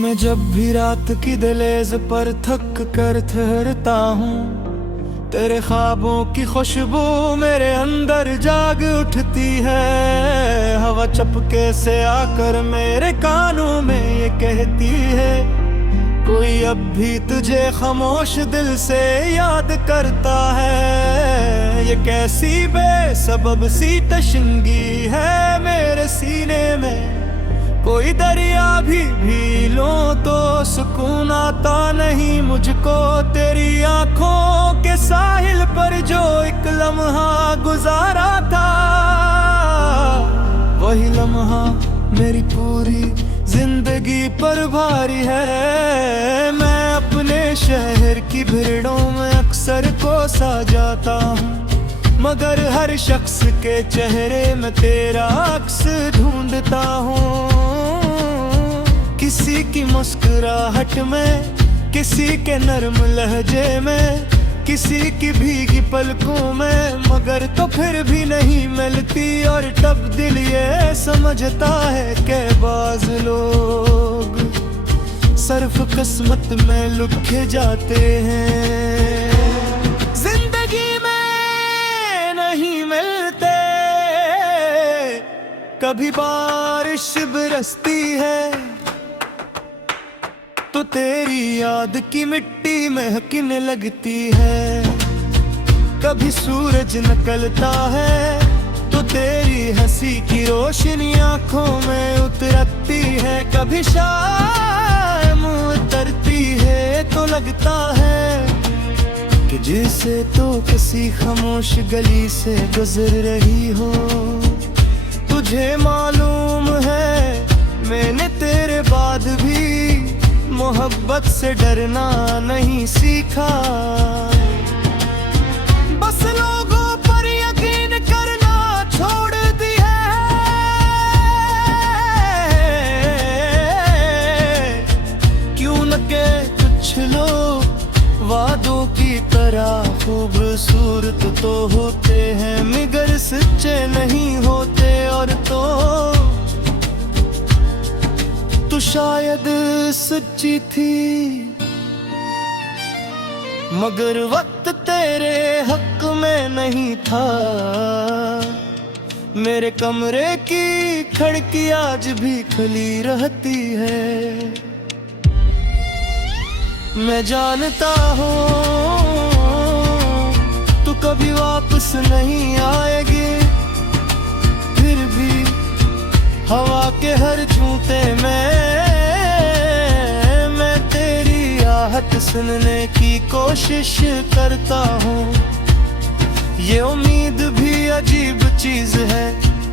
मैं जब भी रात की दहलीज पर थक कर ठहरता हूँ, तेरे ख्वाबों की खुशबू मेरे अंदर जाग उठती है। हवा चपके से आकर मेरे कानों में ये कहती है, कोई अब भी तुझे खामोश दिल से याद करता है। ये कैसी बेसबब सी तशंगी है मेरे सीने में, कोई दरिया भी लो तो सुकून आता नहीं मुझको। तेरी आंखों के साहिल पर जो एक लम्हा गुजारा था, वही लम्हा मेरी पूरी जिंदगी पर भारी है। मैं अपने शहर की भीड़ों में अक्सर कोसा जाता हूँ, मगर हर शख्स के चेहरे में तेरा अक्स ढूंढता हूँ। किसी की मुस्कुराहट में, किसी के नर्म लहजे में, किसी की भीगी पलकों में, मगर तो फिर भी नहीं मिलती। और तब दिल ये समझता है कि बाज़ लोग सिर्फ किस्मत में लिखे जाते हैं, जिंदगी में नहीं मिलते। कभी बारिश बरसती है तो तेरी याद की मिट्टी महकने लगती है, कभी सूरज निकलता है तो तेरी हंसी की रोशनी आंखों में उतरती है, कभी शाम उतरती है तो लगता है कि जैसे तो किसी खामोश गली से गुजर रही हो। तुझे मालूम है मैंने तेरे बाद भी मोहब्बत से डरना नहीं सीखा, बस लोगों पर यकीन करना छोड़ दिया है। क्यों न के कुछ लोग वादों की तरह खूबसूरत तो होते हैं, मगर सच्चे नहीं होते। और तो शायद सच्ची थी, मगर वक्त तेरे हक में नहीं था। मेरे कमरे की खिड़की आज भी खुली रहती है, मैं जानता हूँ तू कभी वापस नहीं आएगी, फिर भी हवा के हर झूठे में मैं तेरी आहट सुनने की कोशिश करता हूँ। ये उम्मीद भी अजीब चीज है,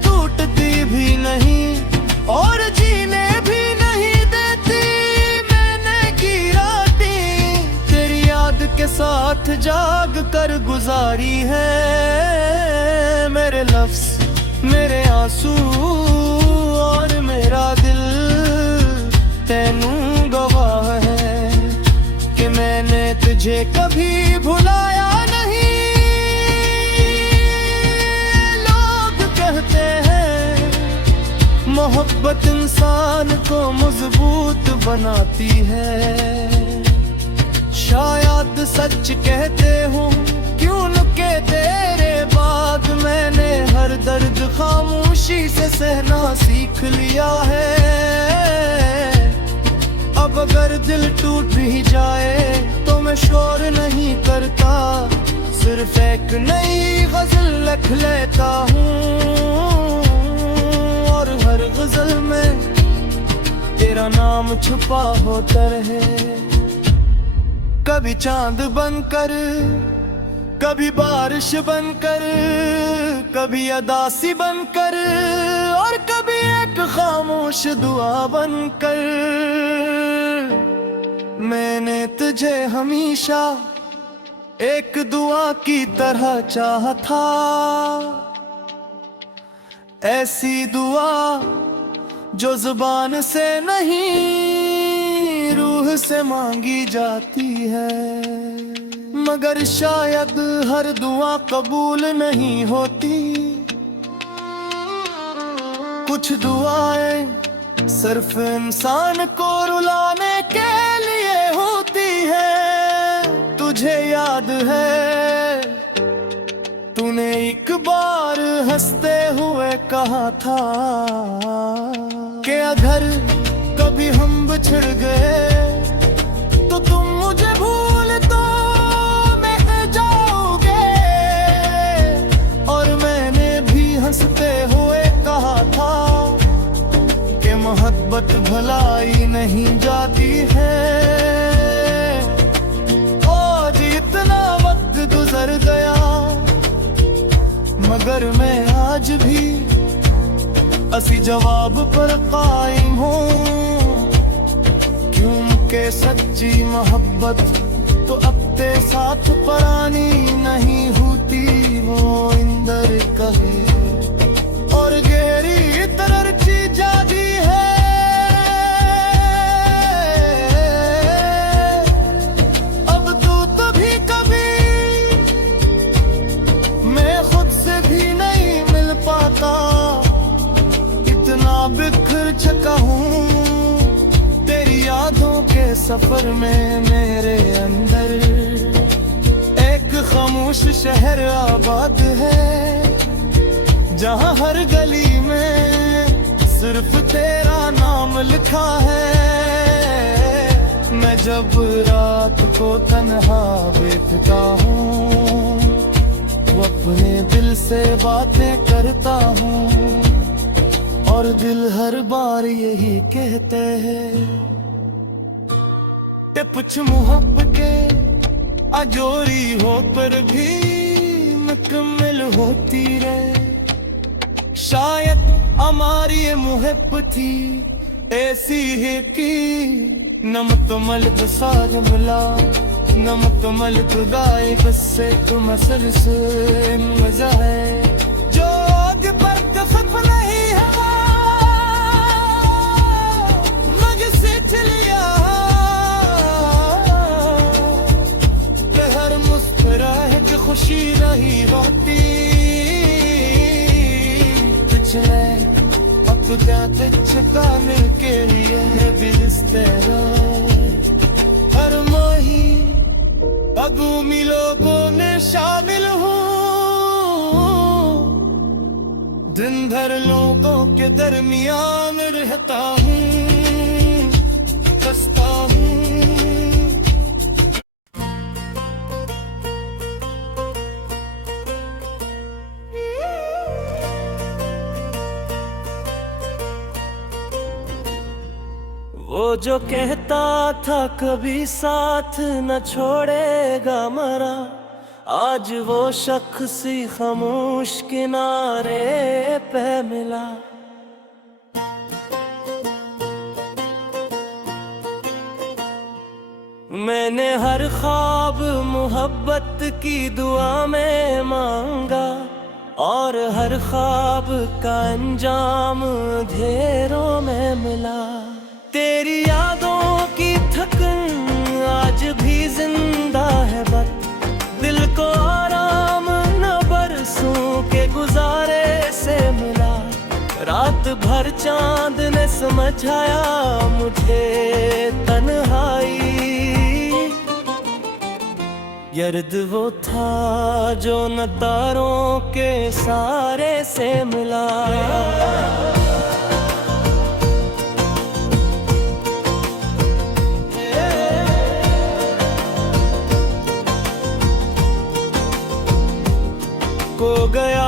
टूटती भी नहीं और जीने भी नहीं देती। मैंने की रातें तेरी याद के साथ जाग कर गुजारी है, मेरे लफ्ज मेरे आंसू और मेरा दिल तेनू गवाह है कि मैंने तुझे कभी भुलाया नहीं। लोग कहते हैं मोहब्बत इंसान को मजबूत बनाती है, शायद सच कहते हूँ। क्यों लुके तेरे बाद मैंने हर दर्द खामोशी से सहना सीख लिया है। अब अगर दिल टूट भी जाए तो मैं शोर नहीं करता, सिर्फ एक नई गजल लिख लेता हूँ। और हर गजल में तेरा नाम छुपा होता रहे, कभी चांद बनकर, कभी बारिश बनकर, कभी अदासी बनकर, और कभी एक खामोश दुआ बनकर। मैंने तुझे हमेशा एक दुआ की तरह चाहा था, ऐसी दुआ जो जुबान से नहीं रूह से मांगी जाती है। मगर शायद हर दुआ कबूल नहीं होती, कुछ दुआएं सिर्फ इंसान को रुलाने के लिए होती है। तुझे याद है तूने एक बार हंसते हुए कहा था कि अगर कभी हम बिछड़ गए तो तुम मुझे भूल तो मैं जाओगे। और मैंने भी हंसते हुए कहा था कि मोहब्बत भलाई नहीं जाती है। आज इतना वक्त गुजर गया मगर मैं आज भी असी जवाब पर कायम हूँ, क्योंकि सच्ची मोहब्बत तो अपने साथ परानी नहीं होती। वो इंदर कभी और गहरी तरह की जाती है। अब तू तभी कभी मैं खुद से भी नहीं मिल पाता, इतना बिखर चुका हूँ तेरी यादों के सफर में। मेरे अंदर एक खामोश शहर आबाद है जहाँ हर गली में सिर्फ तेरा नाम लिखा है। मैं जब रात को तन्हा बैठता हूँ वो अपने दिल से बातें करता हूँ और दिल हर बार यही कहते हैं कि कुछ मोहब्बत के अजोरी हो पर भी मुकम्मल होती रहे। शायद हमारी ये मोहब्बत थी ऐसी है कि नमतमल बसाज मिला, नमतमल गाए बस से तुम असर से मजा है जो आग पर कसम नहीं है मग से चलिया। हर मुस्कुराहट खुशी नहीं होती पिछले अब क्या छिपाने के लिए भी हर माही अगूमी लोगों में शामिल हूँ। दिन भर लोगों के दरमियान रहता हूँ, हंसता हूँ। वो जो कहता था कभी साथ न छोड़ेगा मरा, आज वो शख्स ही खामोश किनारे पे मिला। मैंने हर ख्वाब मोहब्बत की दुआ में मांगा और हर ख्वाब का अंजाम अंधेरों में मिला। तेरी यादों की थकन आज भी जिंदा है बस दिल को आराम न बरसों के गुजारे से मिला। रात भर चांद ने समझाया मुझे तन्हाई, यर्द वो था जो न तारों के सारे से मिला। को गया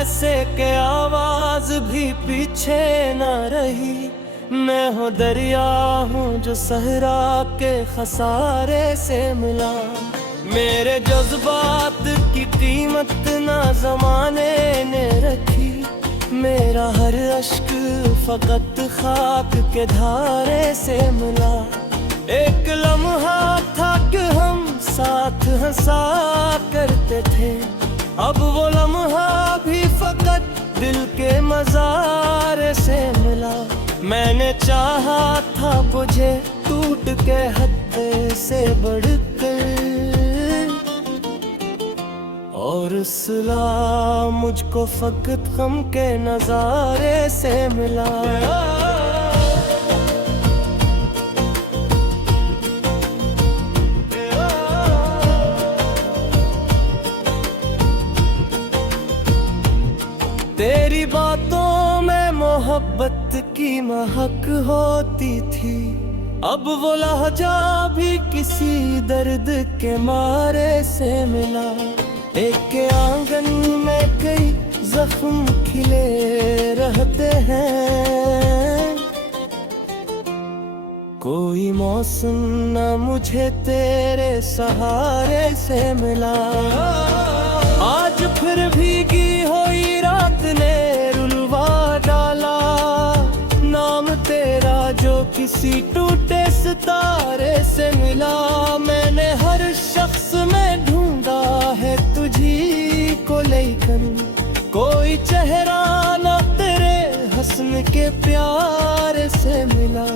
ऐसे के आवाज भी पीछे न रही। मैं हूँ दरिया हूँ जो सहरा के खसारे से मिला। मेरे जज्बात की कीमत ना जमाने ने रखी, मेरा हर अश्क फकत खाक के धारे से मिला। एक लम्हा था कि हम साथ हंसा करते थे, अब वो लम्हा भी फकत दिल के मज़ार से मिला। मैंने चाहा था मुझे टूट के हद से बढ़कर, और सिला मुझको फकत गम के नज़ारे से मिला। मोहब्बत की महक होती थी, अब वो लहजा भी किसी दर्द के मारे से मिला। एक के आंगन में कई जख्म खिले रहते हैं, कोई मौसम न मुझे तेरे सहारे से मिला। आज फिर भीगी हुई रात ने रुलवा डाला, नाम तेरा जो किसी टूटे सितारे से मिला। मैंने हर शख्स में ढूंढा है तुझी को लेकर, कोई चेहरा ना तेरे हस्न के प्यार से मिला।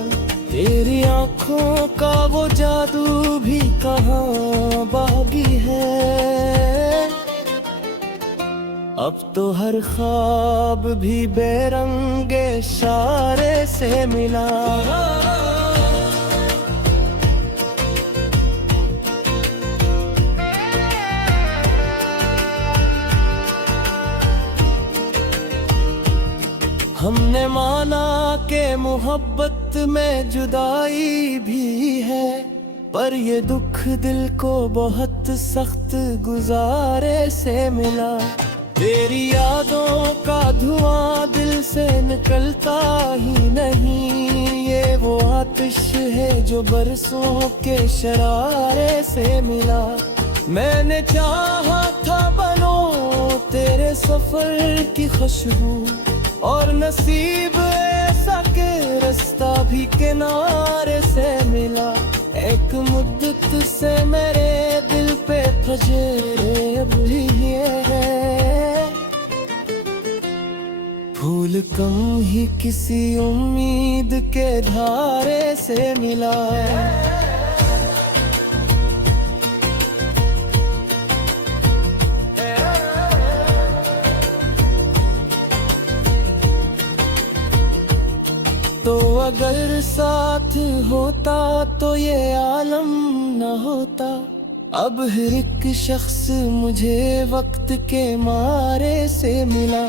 तेरी आंखों का वो जादू भी कहाँ बागी है, अब तो हर ख्वाब भी बेरंगे इशारे से मिला। हमने माना के मोहब्बत में जुदाई भी है, पर ये दुख दिल को बहुत सख्त गुजारे से मिला। तेरी यादों का धुआं दिल से निकलता ही नहीं, ये वो आतिश है जो बरसों के शरारे से मिला। मैंने चाहा था बनो तेरे सफर की खुशबू, और नसीब ऐसा के रास्ता भी किनारे से मिला। एक मुद्दत से मेरे दिल पे फजे अब ये है, फूल कम ही किसी उम्मीद के धारे से मिला। तो अगर साथ होता तो ये आलम न होता, अब हर एक शख्स मुझे वक्त के मारे से मिला।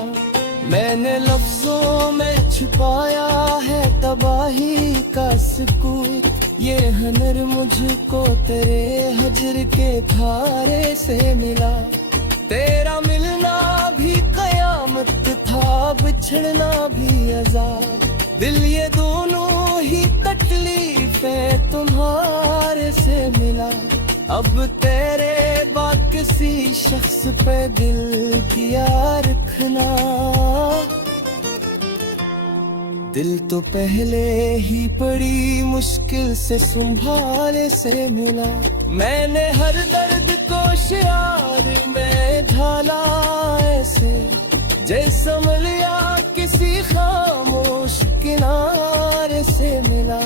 मैंने लफ्जों में छुपाया है तबाही का सुकून, ये हनर मुझको तेरे हजर के धारे से मिला। तेरा मिलना भी कयामत था, बिछड़ना भी अज़ाब, दिल ये दोनों ही तकलीफें तुम्हारे से मिला। अब तेरे बाद किसी शख्स पे दिल किया रखना, दिल तो पहले ही बड़ी मुश्किल से संभाले से मिला। मैंने हर दर्द को शियार में ढाला ऐसे, जैसे मिलिया किसी खामोश किनारे से मिला।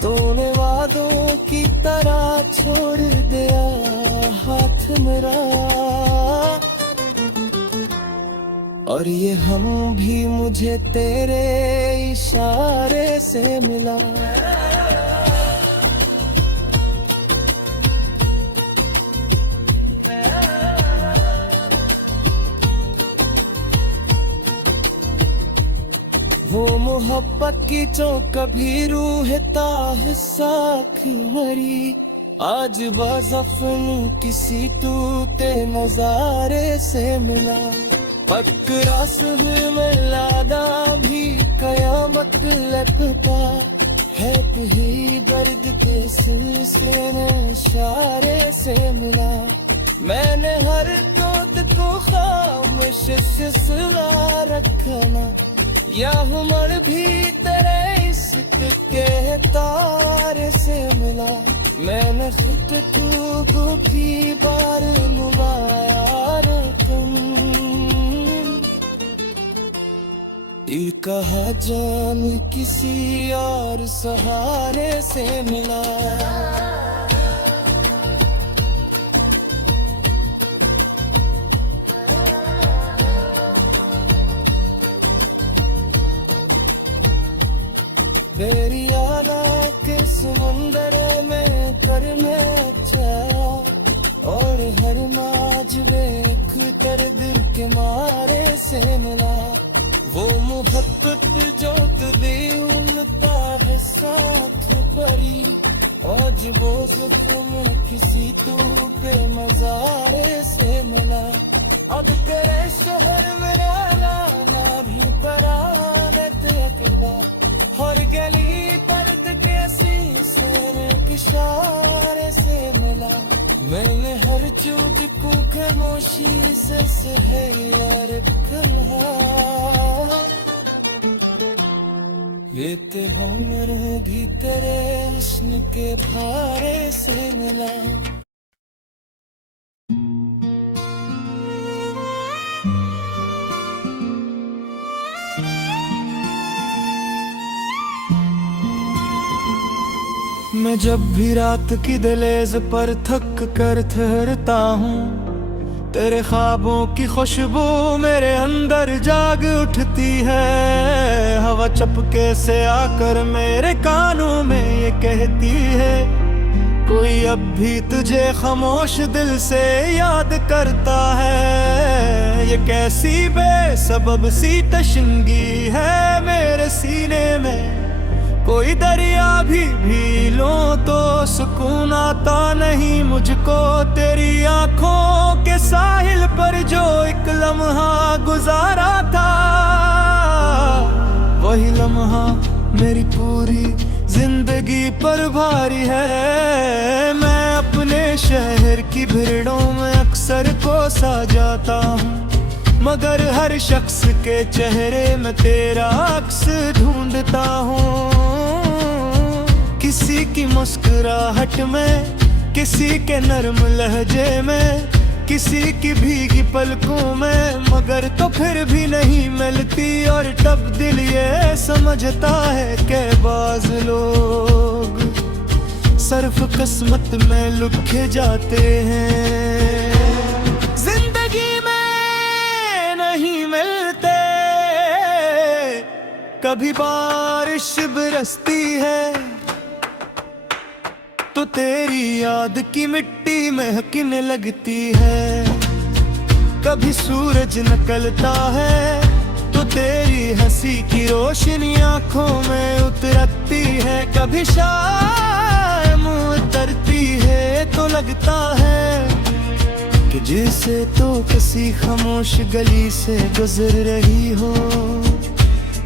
तूने वादों की तरह छोड़ दिया हाथ मेरा, और ये हम भी मुझे तेरे इशारे से मिला। वो मोहब्बत की जो कभी रूह ताह साख मरी, आज बज़फ़न किसी टूटे नजारे से मिला। पकड़ा सुबह में लादा भी कयामत लगता है, ही दर्द के सिलसिले में इशारे से मिला। मैंने हर दर्द को खामोश से सुना रखना, या उमर भी तेरे इश्क के तारे से मिला। मैंने खुद को की बार नुमाया रकम, दिल कहा जान किसी और सहारे से मिला। तेरी यादों के समुंदर में कर मैं चाया, और हर नाज बेखुतर दिल के मारे से मिला। वो मोहब्बत जो वो जुल्म किसी तू पे मज़ारे से मिला। अब तेरे शहर में रहना ना भी पराने पे अकेला। हर गली पर्द कैसी सोने की इशारे से मिला। मैंने हर चूक को खामोशी से सहे यार कहा। लेते हो मेरे भी तेरे हुस्न के भारे से मिला। मैं जब भी रात की दहलीज पर थक कर ठहरता हूँ, तेरे ख्वाबों की खुशबू मेरे अंदर जाग उठती है। हवा चपके से आकर मेरे कानों में ये कहती है, कोई अब भी तुझे खामोश दिल से याद करता है। ये कैसी बेसबब सी तशंगी है मेरे सीने में। कोई दरिया भी लो तो सुकून आता नहीं मुझको। तेरी आंखों के साहिल पर जो एक लम्हा गुजारा था, वही लम्हा मेरी पूरी जिंदगी पर भारी है। मैं अपने शहर की भीड़ों में अक्सर कोसा जाता हूँ, मगर हर शख्स के चेहरे में तेरा अक्स ढूंढता हूँ। किसी की मुस्कुराहट में, किसी के नरम लहजे में, किसी की भीगी पलकों में, मगर तो फिर भी नहीं मिलती। और तब दिल ये समझता है कि बाज़ लोग सिर्फ किस्मत में लुके जाते हैं, जिंदगी में नहीं मिलते। कभी बारिश बरसती है तो तेरी याद की मिट्टी महकने लगती है। कभी सूरज निकलता है तो तेरी हंसी की रोशनी आंखों में उतरती है। कभी शाम उतरती है तो लगता है कि जैसे तो किसी खामोश गली से गुजर रही हो।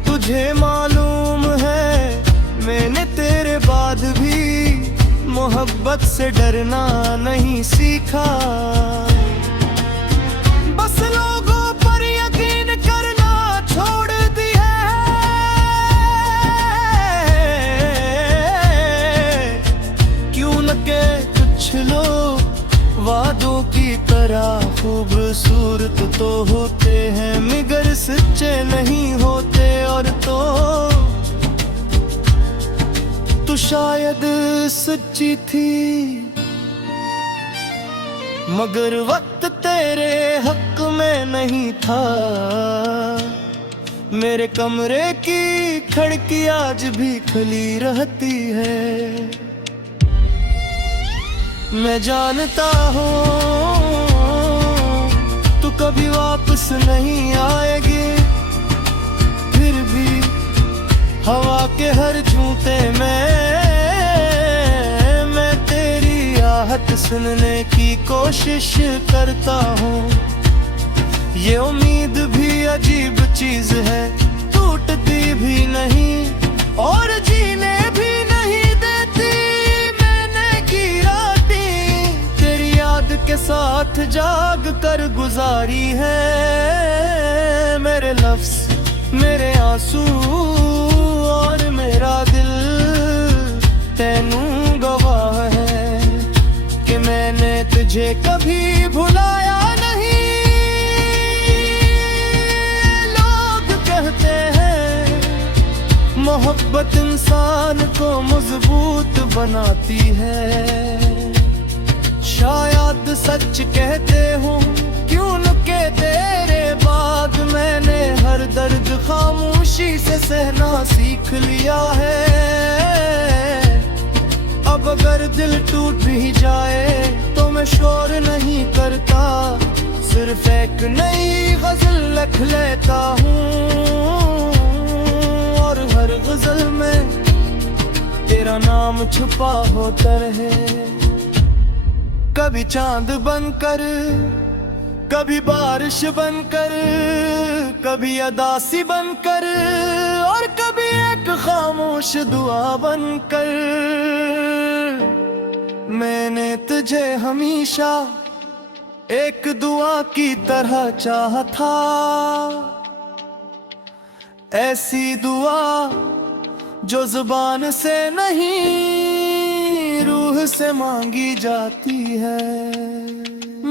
तुझे मालूम है मैंने तेरे बाद भी मोहब्बत से डरना नहीं सीखा। बस लोगों पर यकीन करना छोड़ दिया है। क्यों न के कुछ लोग वादों की तरह खूबसूरत तो होते हैं, मगर सच्चे नहीं होते। और तो शायद सच्ची थी, मगर वक्त तेरे हक में नहीं था। मेरे कमरे की खिड़की आज भी खुली रहती है। मैं जानता हूँ तू कभी वापस नहीं आएगी, फिर भी हवा के हर झूठे में मैं तेरी आहट सुनने की कोशिश करता हूँ। ये उम्मीद भी अजीब चीज है, टूटती भी नहीं और जीने भी नहीं देती। मैंने की रातें तेरी याद के साथ जाग कर गुजारी है। मेरे लफ्ज़, मेरे आंसू और मेरा दिल तेनू गवाह है कि मैंने तुझे कभी भुलाया नहीं। लोग कहते हैं मोहब्बत इंसान को मजबूत बनाती है। शायद सच कहते हो, क्यों लुके तेरे बाद मैंने हर दर्द खामोशी से सहना सीख लिया है। अब अगर दिल टूट भी जाए तो मैं शोर नहीं करता, सिर्फ एक नई गजल लिख लेता हूँ। और हर गजल में तेरा तेरा नाम छुपा होता रहे। कभी चांद बनकर, कभी बारिश बनकर, कभी अदासी बनकर, और कभी एक खामोश दुआ बनकर। मैंने तुझे हमेशा एक दुआ की तरह चाहा था, ऐसी दुआ जो जुबान से नहीं रूह से मांगी जाती है।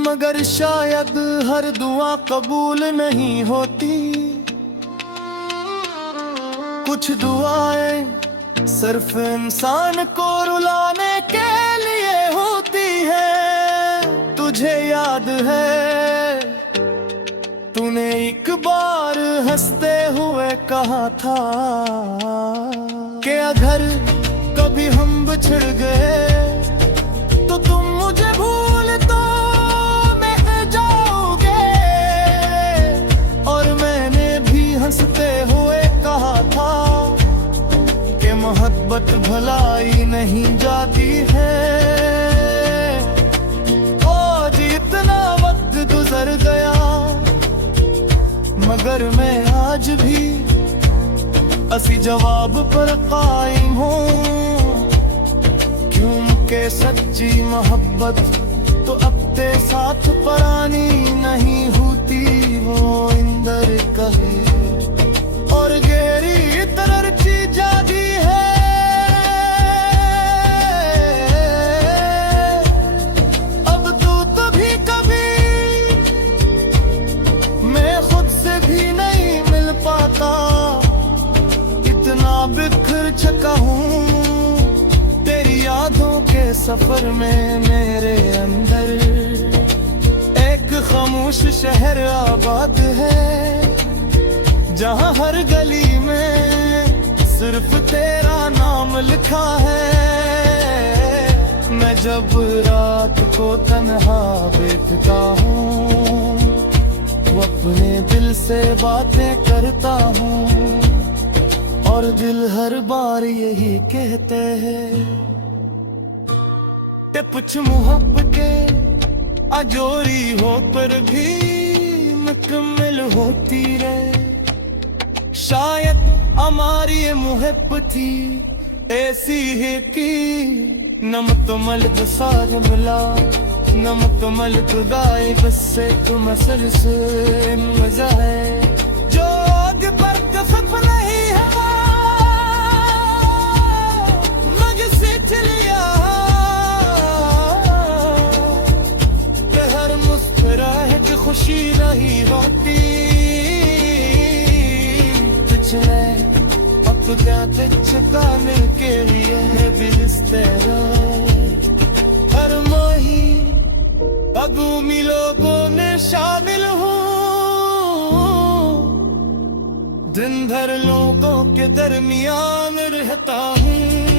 मगर शायद हर दुआ कबूल नहीं होती, कुछ दुआएं सिर्फ इंसान को रुलाने के लिए होती है। तुझे याद है तूने एक बार हंसते हुए कहा था कि अगर कभी हम बिछड़ गए तो तुम मुझे भूल तो मैं जाओगे। और मैंने भी हंसते हुए कहा था कि मोहब्बत भलाई नहीं जाती है। आज इतना वक्त गुजर गया मगर मैं आज भी असी जवाब पर कायम हूँ, क्योंकि सच्ची मोहब्बत तो अपने साथ परानी नहीं होती। वो इंदर कहे और गहरी तरह की जाती है। अब तू तभी कभी मैं खुद से भी नहीं मिल पाता, इतना बिखर चुका हूँ तेरी यादों के सफर में। मेरे अंदर एक खामोश शहर आबाद है, जहाँ हर गली में सिर्फ तेरा नाम लिखा है। मैं जब रात को तन्हा बैठता हूँ, वो अपने दिल से बातें करता हूँ, और दिल हर बार यही कहते हैं कि कुछ मोहब्बत के अजोरी हो पर भी मुकम्मल होती रहे। शायद हमारी ये मोहब्बत थी ऐसी है कि नम तो मल्क साज मिला, नम तो मल्क गाए बस से तुम असर से मजा है। जो आग पर कसब नहीं है मग से चलिया, कि हर मुस्कुराहट खुशी नहीं होती। पिछले अब क्या पिछताने के लिए है बिस्तर हर माही अगूमी लोगों में शामिल हूँ। दिन भर लोगों के दरमियान रहता हूँ।